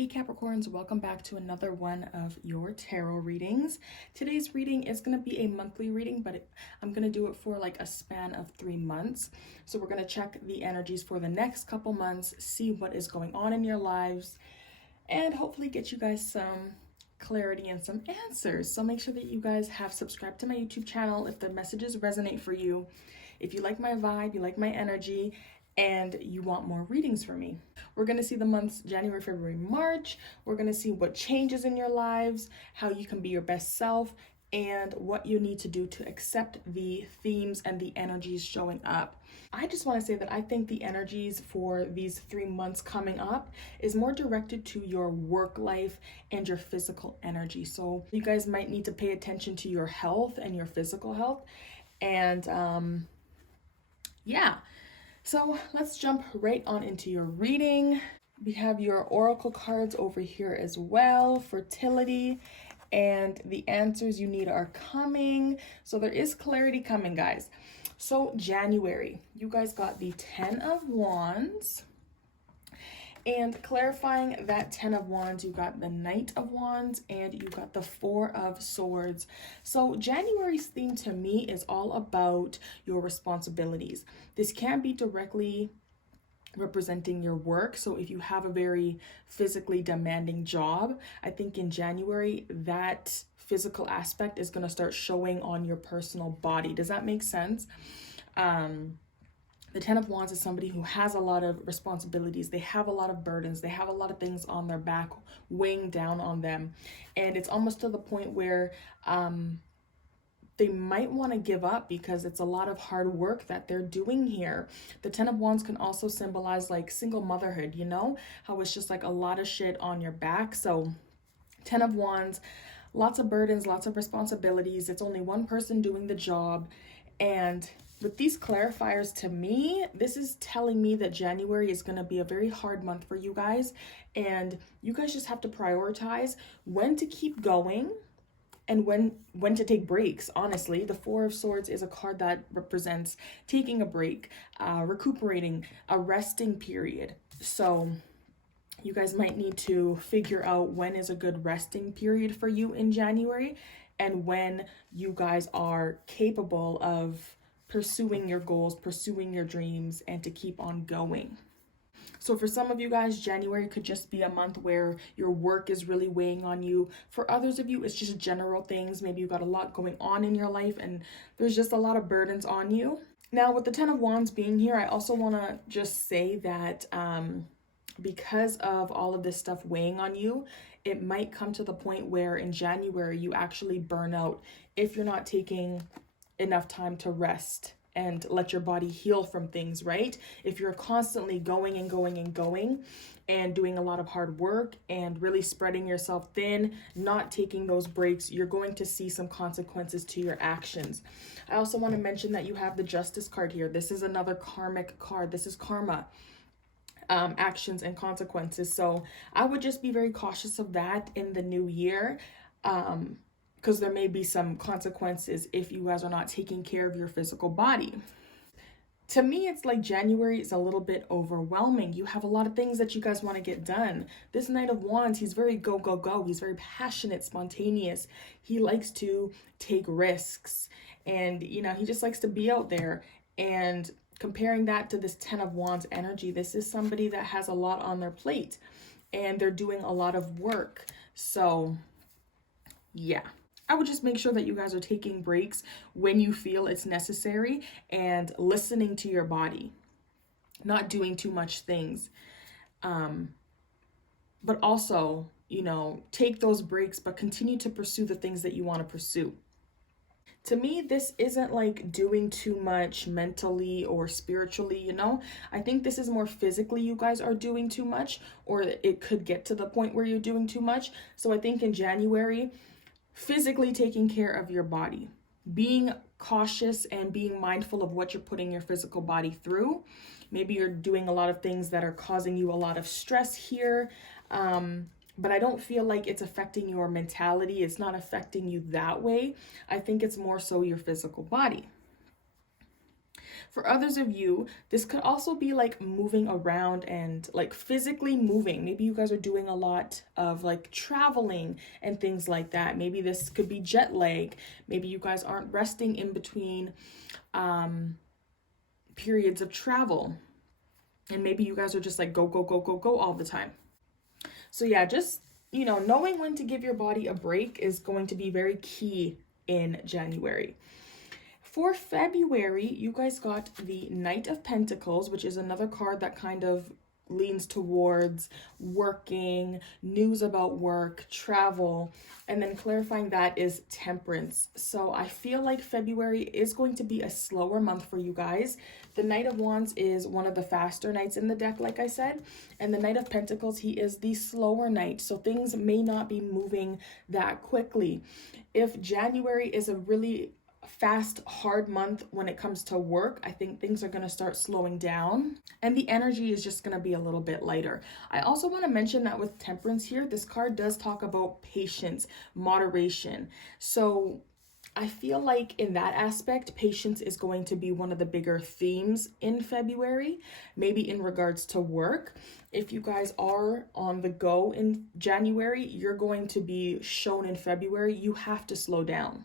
Hey Capricorns, welcome back to another one of your tarot readings. Today's reading is going to be a monthly reading, but I'm going to do it for like a span of 3 months. So we're going to check the energies for the next couple months, see what is going on in your lives, and hopefully get you guys some clarity and some answers. So make sure that you guys have subscribed to my YouTube channel if the messages resonate for you. If you like my vibe, you like my energy, and you want more readings from me. We're going to see the months January, February, March. We're going to see what changes in your lives, how you can be your best self, and what you need to do to accept the themes and the energies showing up. I just want to say that I think the energies for these 3 months coming up is more directed to your work life and your physical energy. So you guys might need to pay attention to your health and your physical health. And yeah. So let's jump right on into your reading. We have your oracle cards over here as well, fertility, and the answers you need are coming. So there is clarity coming, guys. So January, you guys got the 10 of Wands. And clarifying that 10 of Wands, you got the Knight of Wands and you got the 4 of Swords. So January's theme to me is all about your responsibilities. This can be directly representing your work. So if you have a very physically demanding job, I think in January that physical aspect is going to start showing on your personal body. Does that make sense? The 10 of Wands is somebody who has a lot of responsibilities. They have a lot of burdens. They have a lot of things on their back weighing down on them. And it's almost to the point where they might want to give up because it's a lot of hard work that they're doing here. The 10 of Wands can also symbolize like single motherhood, you know, how it's just like a lot of shit on your back. So 10 of Wands, lots of burdens, lots of responsibilities. It's only one person doing the job. And with these clarifiers, to me, this is telling me that January is going to be a very hard month for you guys. And you guys just have to prioritize when to keep going and when to take breaks. Honestly, the 4 of Swords is a card that represents taking a break, recuperating, a resting period. So you guys might need to figure out when is a good resting period for you in January and when you guys are capable of pursuing your goals, pursuing your dreams, and to keep on going. So for some of you guys, January could just be a month where your work is really weighing on you. For others of you, it's just general things. Maybe you got a lot going on in your life and there's just a lot of burdens on you. Now, with the 10 of Wands being here, I also want to just say that because of all of this stuff weighing on you, it might come to the point where in January you actually burn out if you're not taking enough time to rest and let your body heal from things, right? If you're constantly going and going and going and doing a lot of hard work and really spreading yourself thin, not taking those breaks, you're going to see some consequences to your actions. I also want to mention that you have the Justice card here. This is another karmic card. This is karma. Actions and consequences. So I would just be very cautious of that in the new year. Because there may be some consequences if you guys are not taking care of your physical body. To me, it's like January is a little bit overwhelming. You have a lot of things that you guys want to get done. This Knight of Wands, he's very go, go, go. He's very passionate, spontaneous. He likes to take risks. And, you know, he just likes to be out there. And comparing that to this 10 of Wands energy, this is somebody that has a lot on their plate. And they're doing a lot of work. So, yeah. I would just make sure that you guys are taking breaks when you feel it's necessary and listening to your body, not doing too much things. But also, you know, take those breaks, but continue to pursue the things that you want to pursue. To me, this isn't like doing too much mentally or spiritually, you know? I think this is more physically you guys are doing too much, or it could get to the point where you're doing too much. So I think in January, physically taking care of your body, being cautious and being mindful of what you're putting your physical body through. Maybe you're doing a lot of things that are causing you a lot of stress here, but I don't feel like it's affecting your mentality. It's not affecting you that way. I think it's more so your physical body. For others of you, this could also be like moving around and like physically moving. Maybe you guys are doing a lot of like traveling and things like that. Maybe this could be jet lag. Maybe you guys aren't resting in between periods of travel. And maybe you guys are just like go, go, go, go, go all the time. So yeah, just, knowing when to give your body a break is going to be very key in January. For February, you guys got the Knight of Pentacles, which is another card that kind of leans towards working, news about work, travel, and then clarifying that is Temperance. So I feel like February is going to be a slower month for you guys. The Knight of Wands is one of the faster knights in the deck, like I said, and the Knight of Pentacles, he is the slower knight, so things may not be moving that quickly. If January is a really fast, hard month when it comes to work, I think things are going to start slowing down and the energy is just going to be a little bit lighter. I also want to mention that with Temperance here, this card does talk about patience, moderation. So I feel like in that aspect, patience is going to be one of the bigger themes in February, maybe in regards to work. If you guys are on the go in January, you're going to be shown in February, you have to slow down.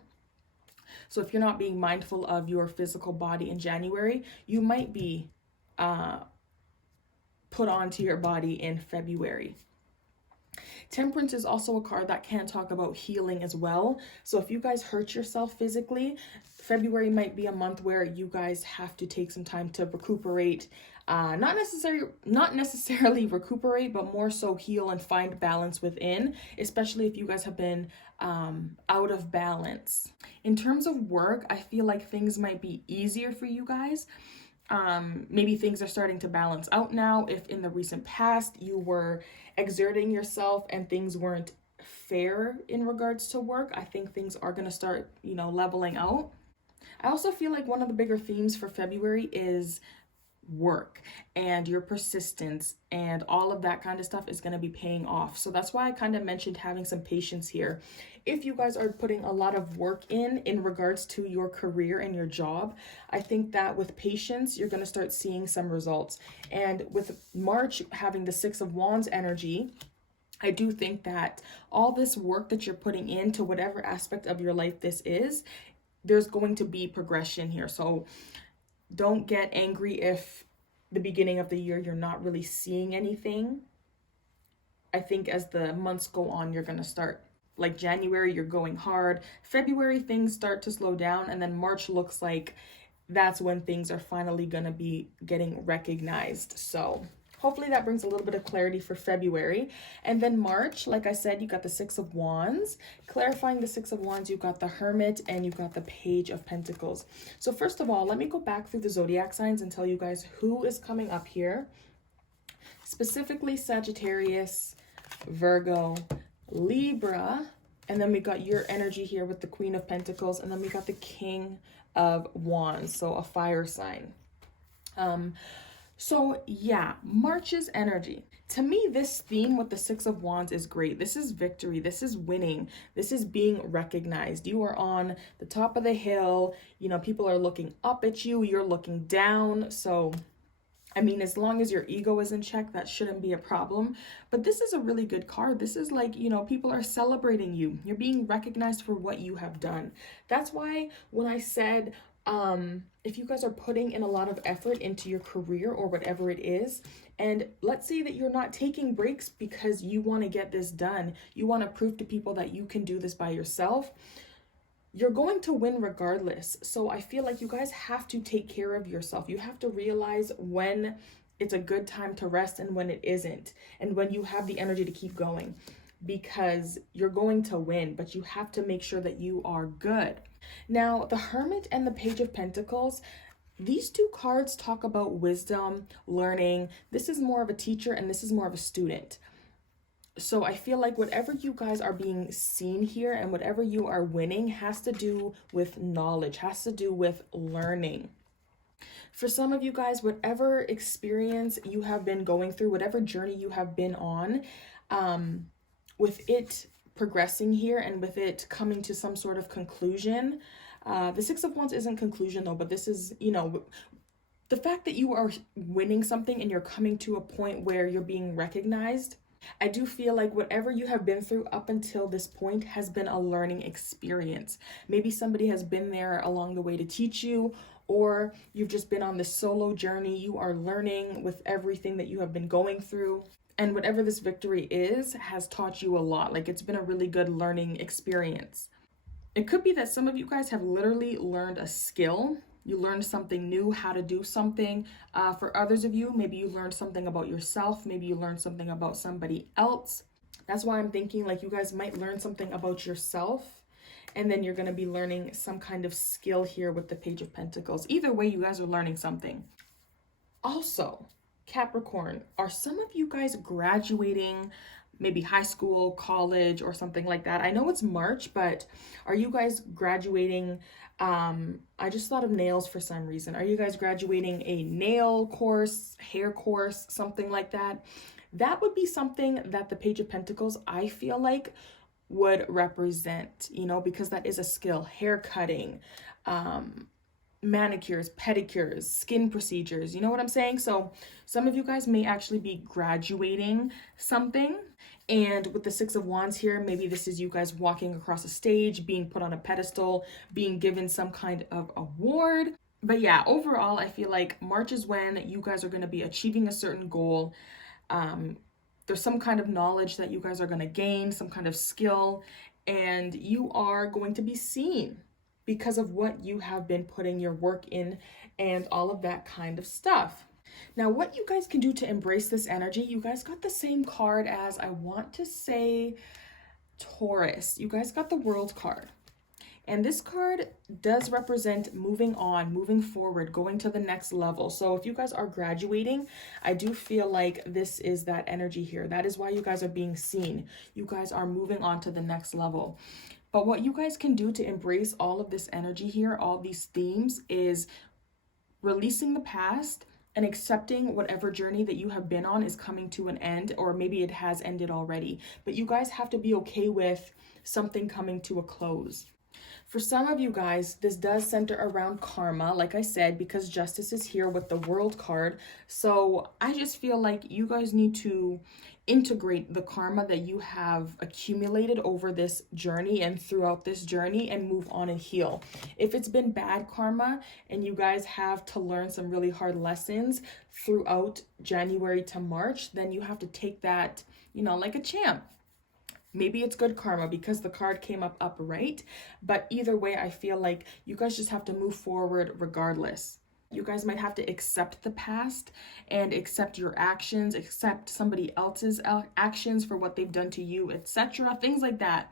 So if you're not being mindful of your physical body in January, you might be put onto your body in February. Temperance is also a card that can talk about healing as well. So if you guys hurt yourself physically, February might be a month where you guys have to take some time to recuperate. Not necessarily recuperate, but more so heal and find balance within, especially if you guys have been out of balance. In terms of work, I feel like things might be easier for you guys. Maybe things are starting to balance out now. If in the recent past you were exerting yourself and things weren't fair in regards to work, I think things are going to start, leveling out. I also feel like one of the bigger themes for February is work and your persistence and all of that kind of stuff is going to be paying off. So that's why I kind of mentioned having some patience here. If you guys are putting a lot of work in regards to your career and your job, I think that with patience, you're going to start seeing some results. And with March having the Six of Wands energy, I do think that all this work that you're putting into whatever aspect of your life this is, there's going to be progression here. So don't get angry if the beginning of the year you're not really seeing anything. I think as the months go on, you're going to start, like January, you're going hard. February, things start to slow down. And then March looks like that's when things are finally going to be getting recognized. So hopefully that brings a little bit of clarity for February. And then March, like I said, you got the Six of Wands. Clarifying the Six of Wands, you got the Hermit and you got the Page of Pentacles. So first of all, let me go back through the zodiac signs and tell you guys who is coming up here. Specifically Sagittarius, Virgo, Libra, and then we got your energy here with the Queen of Pentacles, and then we got the King of Wands, so a fire sign. So yeah, March's energy. To me, this theme with the Six of Wands is great. This is victory. This is winning. This is being recognized. You are on the top of the hill. People are looking up at you. You're looking down. So, I mean, as long as your ego is in check, that shouldn't be a problem. But this is a really good card. This is like, people are celebrating you. You're being recognized for what you have done. That's why when I said, if you guys are putting in a lot of effort into your career or whatever it is, and let's say that you're not taking breaks because you want to get this done, you want to prove to people that you can do this by yourself, you're going to win regardless. So I feel like you guys have to take care of yourself. You have to realize when it's a good time to rest and when it isn't, and when you have the energy to keep going, because you're going to win, but you have to make sure that you are good. Now, the Hermit and the Page of Pentacles, these two cards talk about wisdom, learning. This is more of a teacher and this is more of a student. So I feel like whatever you guys are being seen here and whatever you are winning has to do with knowledge, has to do with learning. For some of you guys, whatever experience you have been going through, whatever journey you have been on, with it progressing here and with it coming to some sort of conclusion, the Six of Wands isn't conclusion though, but this is, the fact that you are winning something and you're coming to a point where you're being recognized, I do feel like whatever you have been through up until this point has been a learning experience. Maybe somebody has been there along the way to teach you, or you've just been on this solo journey. You are learning with everything that you have been going through. And whatever this victory is has taught you a lot. Like, it's been a really good learning experience. It could be that some of you guys have literally learned a skill. You learned something new, how to do something. For others of you, maybe you learned something about yourself. Maybe you learned something about somebody else. That's why I'm thinking like you guys might learn something about yourself. And then you're going to be learning some kind of skill here with the Page of Pentacles. Either way, you guys are learning something. Also, Capricorn, are some of you guys graduating? Maybe high school, college, or something like that. I know it's March, but are you guys graduating? I just thought of nails for some reason. Are you guys graduating a nail course, hair course, something like that? That would be something that the Page of Pentacles, I feel like, would represent, you know, because that is a skill. Hair cutting, manicures, pedicures, skin procedures, you know what I'm saying? So some of you guys may actually be graduating something. And with the Six of Wands here, maybe this is you guys walking across a stage, being put on a pedestal, being given some kind of award. But yeah, overall, I feel like March is when you guys are going to be achieving a certain goal. There's some kind of knowledge that you guys are going to gain, some kind of skill, and you are going to be seen because of what you have been putting your work in and all of that kind of stuff. Now, what you guys can do to embrace this energy, you guys got the same card as, I want to say, Taurus. You guys got the World card. And this card does represent moving on, moving forward, going to the next level. So if you guys are graduating, I do feel like this is that energy here. That is why you guys are being seen. You guys are moving on to the next level. But what you guys can do to embrace all of this energy here, all these themes, is releasing the past and accepting whatever journey that you have been on is coming to an end, or maybe it has ended already. But you guys have to be okay with something coming to a close. For some of you guys, this does center around karma, like I said, because justice is here with the World card. So I just feel like you guys need to integrate the karma that you have accumulated over this journey and throughout this journey and move on and heal. If it's been bad karma and you guys have to learn some really hard lessons throughout January to March, then you have to take that, you know, like a champ. Maybe it's good karma because the card came up upright, but either way, I feel like you guys just have to move forward regardless. You guys might have to accept the past and accept your actions, accept somebody else's actions for what they've done to you, etc. Things like that.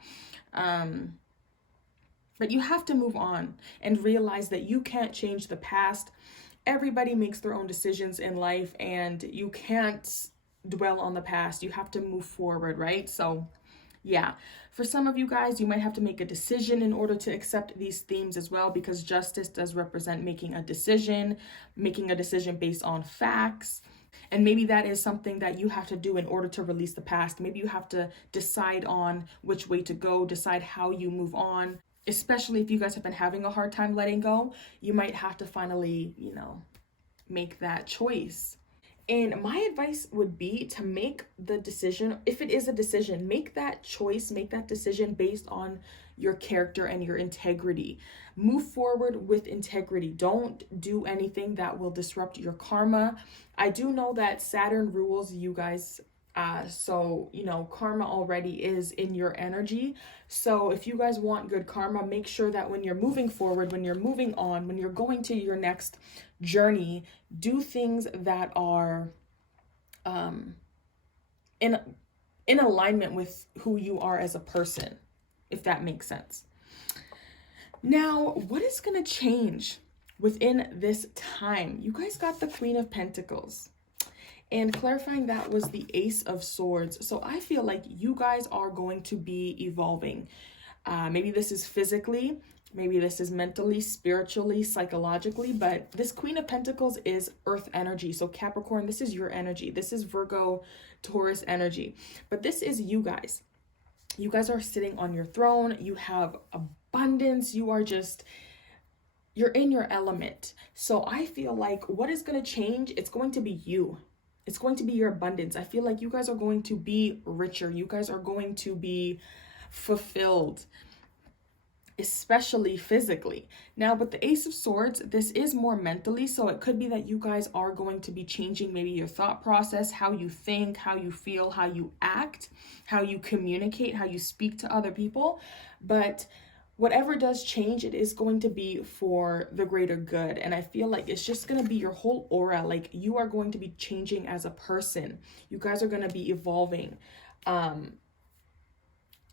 But you have to move on and realize that you can't change the past. Everybody makes their own decisions in life, and you can't dwell on the past. You have to move forward, right? So yeah, for some of you guys, you might have to make a decision in order to accept these themes as well, because justice does represent making a decision based on facts. And maybe that is something that you have to do in order to release the past. Maybe you have to decide on which way to go, decide how you move on. Especially if you guys have been having a hard time letting go, you might have to finally, you know, make that choice. And my advice would be to make the decision, if it is a decision, make that choice, make that decision based on your character and your integrity. Move forward with integrity. Don't do anything that will disrupt your karma. I do know that Saturn rules you guys, so, you know, karma already is in your energy. So if you guys want good karma, make sure that when you're moving forward, when you're moving on, when you're going to your next journey, do things that are in alignment with who you are as a person, if that makes sense. Now, what is going to change within this time? You guys got the Queen of Pentacles. And clarifying that was the Ace of Swords. So I feel like you guys are going to be evolving. Maybe this is physically, maybe this is mentally, spiritually, psychologically, but this Queen of Pentacles is earth energy. So Capricorn, this is your energy. This is Virgo, Taurus energy. But this is you guys. You guys are sitting on your throne. You have abundance. You are just you're in your element. So I feel like what is going to change, it's going to be you. It's going to be your abundance. I feel like you guys are going to be richer. You guys are going to be fulfilled, especially physically. Now, with the Ace of Swords, this is more mentally, so it could be that you guys are going to be changing maybe your thought process, how you think, how you feel, how you act, how you communicate, how you speak to other people. But whatever does change, it is going to be for the greater good. And I feel like it's just going to be your whole aura. Like, you are going to be changing as a person. You guys are going to be evolving.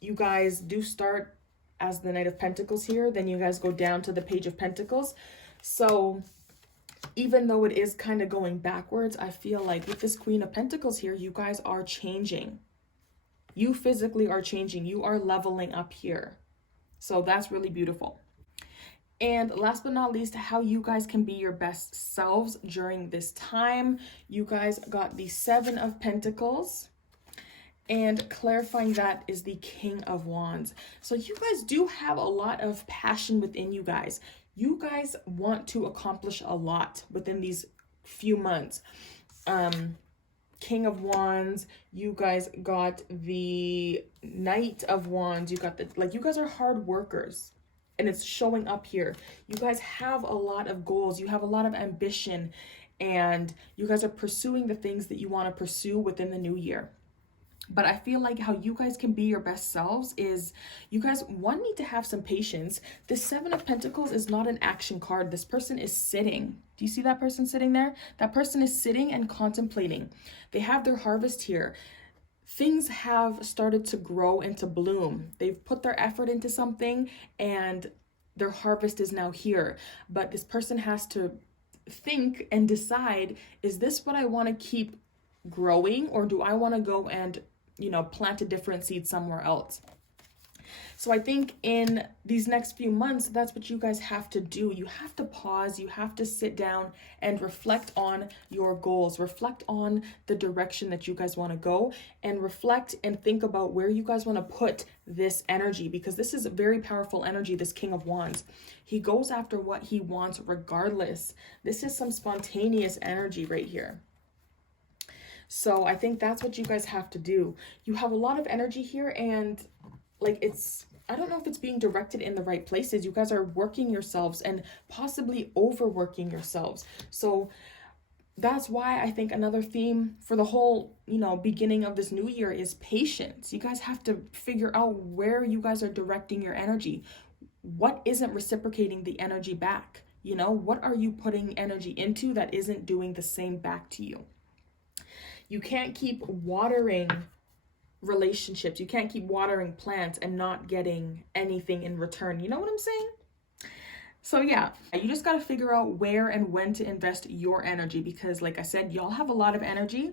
You guys do start as the Knight of Pentacles here, then you guys go down to the Page of Pentacles. So even though it is kind of going backwards, I feel like with this Queen of Pentacles here, you guys are changing. You physically are changing. You are leveling up here. So that's really beautiful. And last but not least, how you guys can be your best selves during this time. You guys got the Seven of Pentacles. And clarifying that is the King of Wands. So you guys do have a lot of passion within you guys. You guys want to accomplish a lot within these few months. King of Wands, you guys got the Knight of Wands, you got the, like, you guys are hard workers, and it's showing up here. You guys have a lot of goals, you have a lot of ambition, and you guys are pursuing the things that you want to pursue within the new year. But I feel like how you guys can be your best selves is you guys, one, need to have some patience. This Seven of Pentacles is not an action card. This person is sitting. Do you see that person sitting there? That person is sitting and contemplating. They have their harvest here. Things have started to grow and to bloom. They've put their effort into something and their harvest is now here. But this person has to think and decide, is this what I want to keep growing, or do I want to go and, you know, plant a different seed somewhere else? So I think in these next few months, that's what you guys have to do. You have to pause, you have to sit down and reflect on your goals, reflect on the direction that you guys want to go, and reflect and think about where you guys want to put this energy, because this is a very powerful energy, this King of Wands. He goes after what he wants regardless. This is some spontaneous energy right here. So I think that's what you guys have to do. You have a lot of energy here, and like, it's, I don't know if it's being directed in the right places. You guys are working yourselves and possibly overworking yourselves. So that's why I think another theme for the whole, you know, beginning of this new year is patience. You guys have to figure out where you guys are directing your energy. What isn't reciprocating the energy back? You know, what are you putting energy into that isn't doing the same back to you? You can't keep watering relationships. You can't keep watering plants and not getting anything in return. You know what I'm saying? So yeah, you just got to figure out where and when to invest your energy, because like I said, y'all have a lot of energy,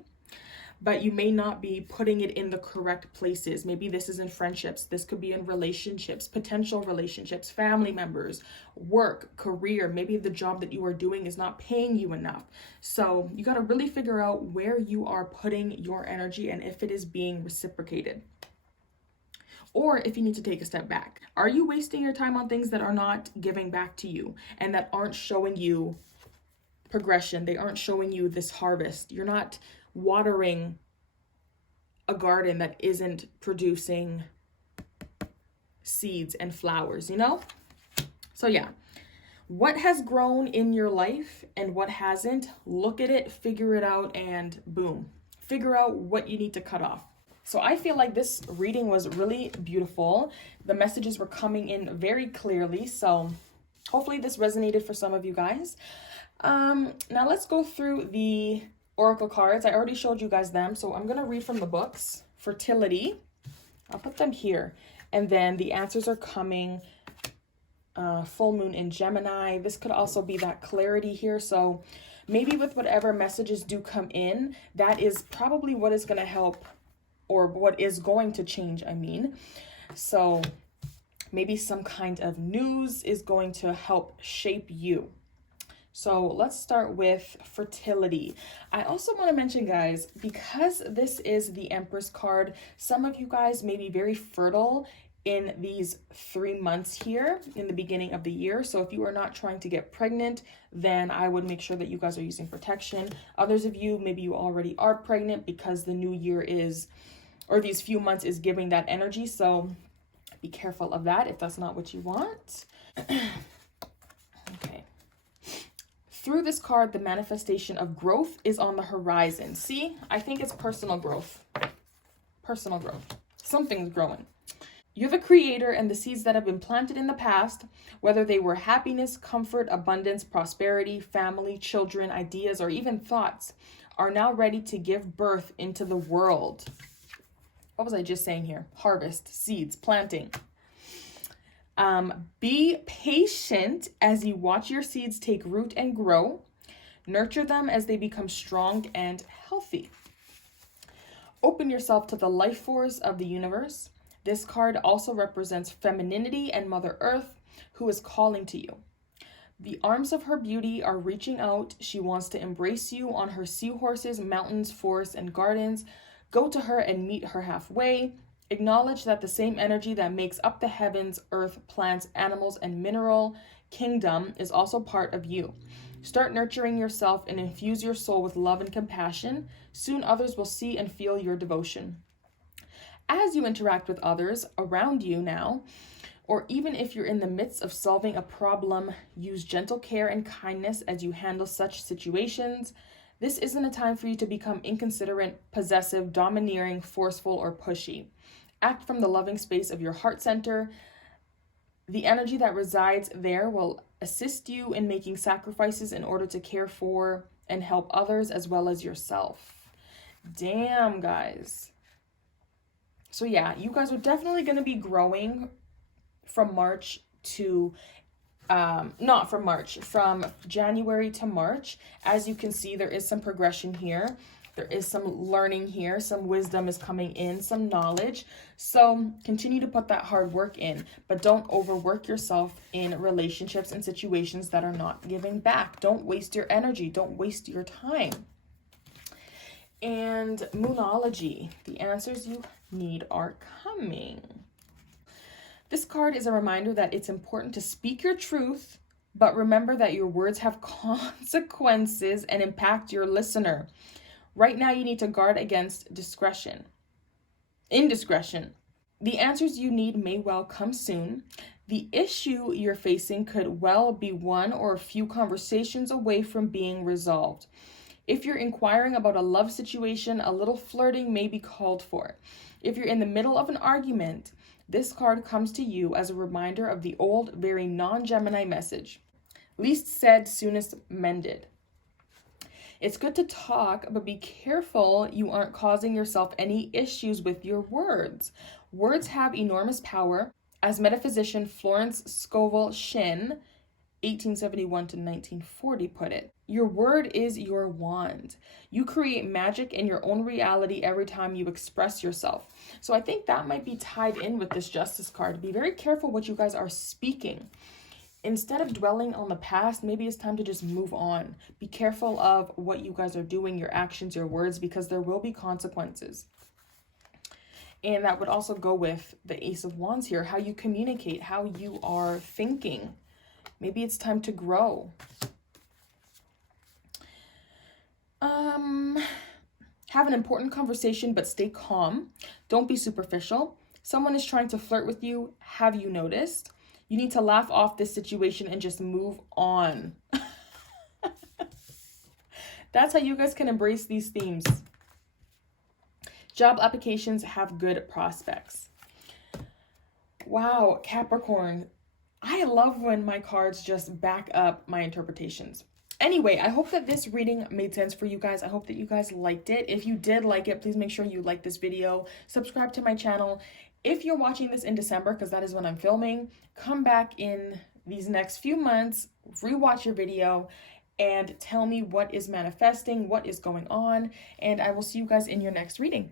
but you may not be putting it in the correct places. Maybe this is in friendships. This could be in relationships, potential relationships, family members, work, career. Maybe the job that you are doing is not paying you enough. So you got to really figure out where you are putting your energy and if it is being reciprocated. Or if you need to take a step back. Are you wasting your time on things that are not giving back to you and that aren't showing you progression? They aren't showing you this harvest. You're not watering a garden that isn't producing seeds and flowers, you know? So yeah, what has grown in your life and what hasn't, look at it, figure it out, and boom, figure out what you need to cut off. So I feel like this reading was really beautiful. The messages were coming in very clearly, so hopefully this resonated for some of you guys. Now let's go through the oracle cards. I already showed you guys them, so I'm going to read from the books. Fertility, I'll put them here, and then the answers are coming. Full moon in Gemini. This could also be that clarity here, so maybe with whatever messages do come in, that is probably what is going to help, or what is going to change, I mean. So maybe some kind of news is going to help shape you. So let's start with fertility. I also want to mention, guys, because this is the Empress card, some of you guys may be very fertile in these 3 months here in the beginning of the year. So if you are not trying to get pregnant, then I would make sure that you guys are using protection. Others of you, maybe you already are pregnant because the new year is, or these few months is giving that energy. So be careful of that if that's not what you want. Okay. Through this card, the manifestation of growth is on the horizon. See, I think it's personal growth. Personal growth. Something's growing. You're the creator, and the seeds that have been planted in the past, whether they were happiness, comfort, abundance, prosperity, family, children, ideas, or even thoughts, are now ready to give birth into the world. What was I just saying here? Harvest, seeds, planting. Be patient as you watch your seeds take root and grow. Nurture them as they become strong and healthy. Open yourself to the life force of the universe. This card also represents femininity and Mother Earth, who is calling to you. The arms of her beauty are reaching out. She wants to embrace you on her seahorses, mountains, forests, and gardens. Go to her and meet her halfway. Acknowledge that the same energy that makes up the heavens, earth, plants, animals, and mineral kingdom is also part of you. Start nurturing yourself and infuse your soul with love and compassion. Soon others will see and feel your devotion. As you interact with others around you now, or even if you're in the midst of solving a problem, use gentle care and kindness as you handle such situations. This isn't a time for you to become inconsiderate, possessive, domineering, forceful, or pushy. Act from the loving space of your heart center. The energy that resides there will assist you in making sacrifices in order to care for and help others as well as yourself. Damn, guys. So yeah, you guys are definitely going to be growing from March to from January to March. As you can see, there is some progression here. There is some learning here. Some wisdom is coming in, some knowledge. So continue to put that hard work in, but don't overwork yourself in relationships and situations that are not giving back. Don't waste your energy. Don't waste your time. And Moonology, the answers you need are coming. This card is a reminder that it's important to speak your truth, but remember that your words have consequences and impact your listener. Right now, you need to guard against indiscretion. The answers you need may well come soon. The issue you're facing could well be one or a few conversations away from being resolved. If you're inquiring about a love situation, a little flirting may be called for. If you're in the middle of an argument, this card comes to you as a reminder of the old, very non-Gemini message. Least said, soonest mended. It's good to talk, but be careful you aren't causing yourself any issues with your words. Words have enormous power. As metaphysician Florence Scovel Shinn, 1871 to 1940, put it, your word is your wand. You create magic in your own reality every time you express yourself. So I think that might be tied in with this Justice card. Be very careful what you guys are speaking. Instead of dwelling on the past, maybe it's time to just move on. Be careful of what you guys are doing, your actions, your words, because there will be consequences. And that would also go with the Ace of Wands here, how you communicate, how you are thinking. Maybe it's time to grow. Have an important conversation, but stay calm. Don't be superficial. Someone is trying to flirt with you. Have you noticed? You need to laugh off this situation and just move on. That's how you guys can embrace these themes. Job applications have good prospects. Wow, Capricorn. I love when my cards just back up my interpretations. Anyway, I hope that this reading made sense for you guys. I hope that you guys liked it. If you did like it, please make sure you like this video, subscribe to my channel. If you're watching this in December, because that is when I'm filming, come back in these next few months, rewatch your video, and tell me what is manifesting, what is going on, and I will see you guys in your next reading.